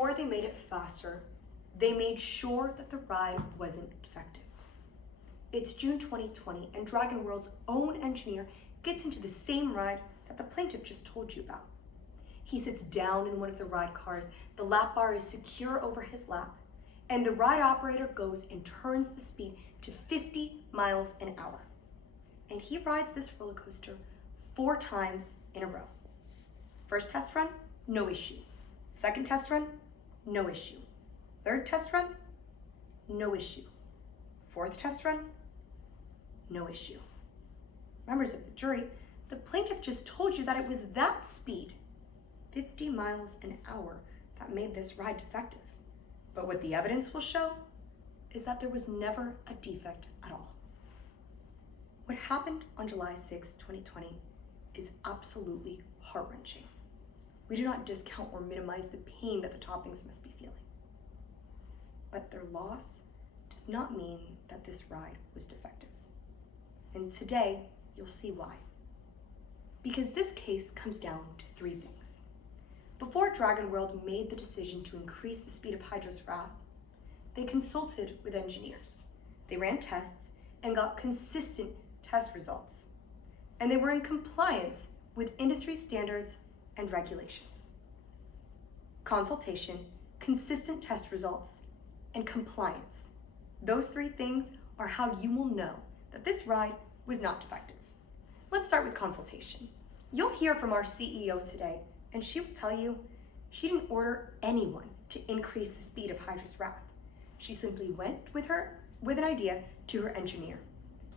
before they made it faster, they made sure that the ride wasn't defective. It's June 2020, and Dragon World's own engineer gets into the same ride that the plaintiff just told you about. He sits down in one of the ride cars, the lap bar is secure over his lap, and the ride operator goes and turns the speed to 50 miles an hour. And he rides this roller coaster 4 times in a row. First test run, no issue. Second test run, no issue. Third test run, no issue. Fourth test run, no issue. Members of the jury, the plaintiff just told you that it was that speed, 50 miles an hour, that made this ride defective. But what the evidence will show is that there was never a defect at all. What happened on July 6, 2020 is absolutely heart-wrenching. We do not discount or minimize the pain that the Toppings must be feeling. But their loss does not mean that this ride was defective. And today, you'll see why. Because this case comes down to 3 things. Before Dragon World made the decision to increase the speed of Hydra's Wrath, they consulted with engineers. They ran tests and got consistent test results. And they were in compliance with industry standards and regulations. Consultation, consistent test results, and compliance. Those 3 things are how you will know that this ride was not defective. Let's start with consultation. You'll hear from our CEO today, and she will tell you she didn't order anyone to increase the speed of Hydra's Wrath. She simply went with an idea to her engineer.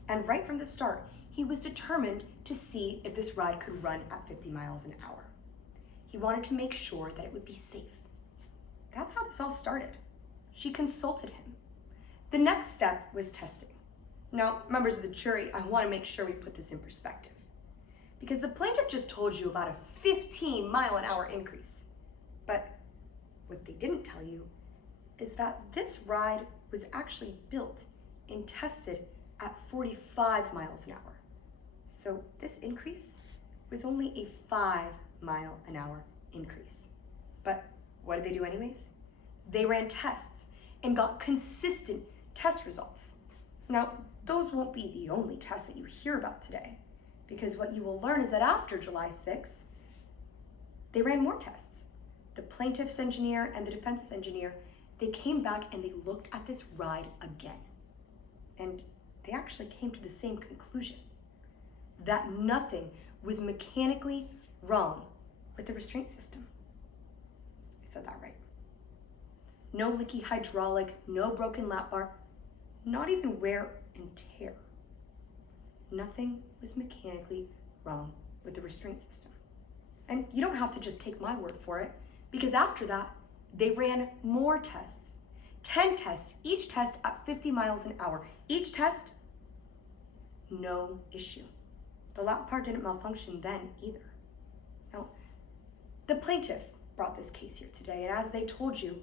And right from the start, he was determined to see if this ride could run at 50 miles an hour. He wanted to make sure that it would be safe. That's how this all started. She consulted him. The next step was testing. Now, members of the jury, I want to make sure we put this in perspective, because the plaintiff just told you about a 15 mile an hour increase. But what they didn't tell you is that this ride was actually built and tested at 45 miles an hour. So this increase was only a 5 mile an hour increase. But what did they do anyways? They ran tests and got consistent test results. Now, those won't be the only tests that you hear about today, because what you will learn is that after July 6th, they ran more tests. The plaintiff's engineer and the defense's engineer, they came back and they looked at this ride again. And they actually came to the same conclusion, that nothing was mechanically wrong with the restraint system. I said that right. No leaky hydraulic, no broken lap bar, not even wear and tear. Nothing was mechanically wrong with the restraint system. And you don't have to just take my word for it, because after that, they ran more tests. 10 tests, each test at 50 miles an hour. Each test, no issue. The lap bar didn't malfunction then either. Now, the plaintiff brought this case here today, and as they told you,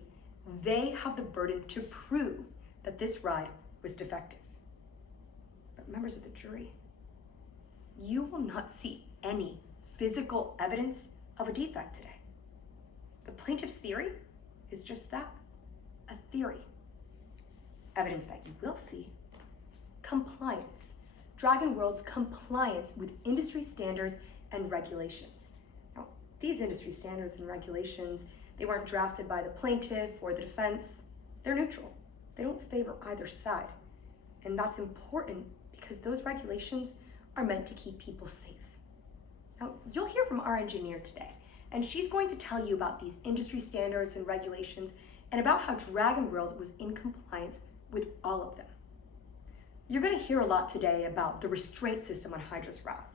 they have the burden to prove that this ride was defective. But members of the jury, you will not see any physical evidence of a defect today. The plaintiff's theory is just that, a theory. Evidence that you will see: compliance. Dragon World's compliance with industry standards and regulations. Now, these industry standards and regulations, they weren't drafted by the plaintiff or the defense. They're neutral. They don't favor either side. And that's important because those regulations are meant to keep people safe. Now, you'll hear from our engineer today, and she's going to tell you about these industry standards and regulations and about how Dragon World was in compliance with all of them. You're going to hear a lot today about the restraint system on Hydra's Wrath,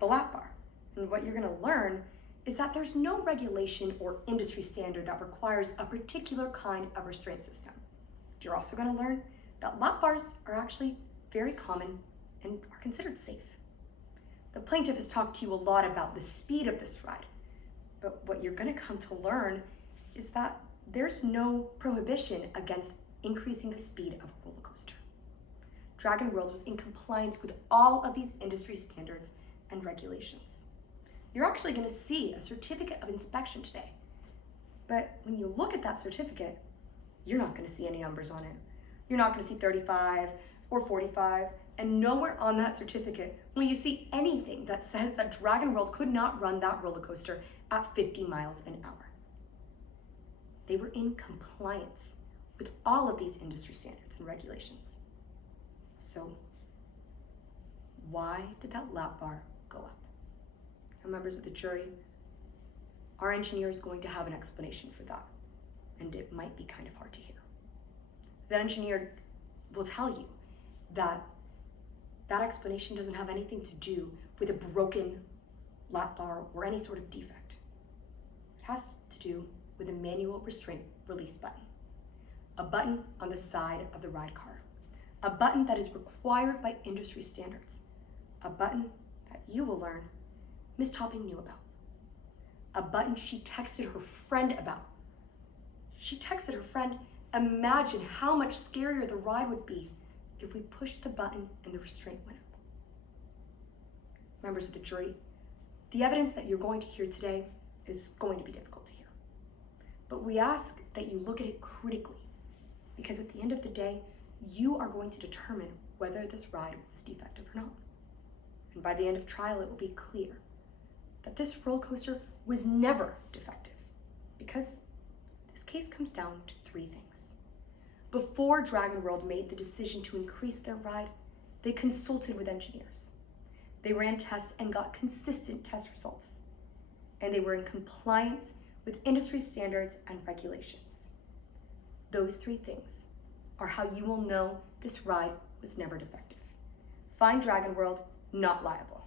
the lap bar. And what you're going to learn is that there's no regulation or industry standard that requires a particular kind of restraint system. You're also going to learn that lap bars are actually very common and are considered safe. The plaintiff has talked to you a lot about the speed of this ride, but what you're going to come to learn is that there's no prohibition against increasing the speed of a roller coaster. Dragon World was in compliance with all of these industry standards and regulations. You're actually going to see a certificate of inspection today. But when you look at that certificate, you're not going to see any numbers on it. You're not going to see 35 or 45, and nowhere on that certificate will you see anything that says that Dragon World could not run that roller coaster at 50 miles an hour. They were in compliance with all of these industry standards and regulations. So why did that lap bar go up? Now, members of the jury, our engineer is going to have an explanation for that, and it might be kind of hard to hear. That engineer will tell you that that explanation doesn't have anything to do with a broken lap bar or any sort of defect. It has to do with a manual restraint release button, a button on the side of the ride car, a button that is required by industry standards, a button that you will learn Ms. Topping knew about, a button she texted her friend about. She texted her friend, imagine how much scarier the ride would be if we pushed the button and the restraint went up. Members of the jury, the evidence that you're going to hear today is going to be difficult to hear. But we ask that you look at it critically, because at the end of the day, you are going to determine whether this ride was defective or not. And by the end of trial, it will be clear that this roller coaster was never defective, because this case comes down to three things. Before Dragon World made the decision to increase their ride, they consulted with engineers. They ran tests and got consistent test results. And they were in compliance with industry standards and regulations. Those three things are how you will know this ride was never defective. Find Dragon World not liable.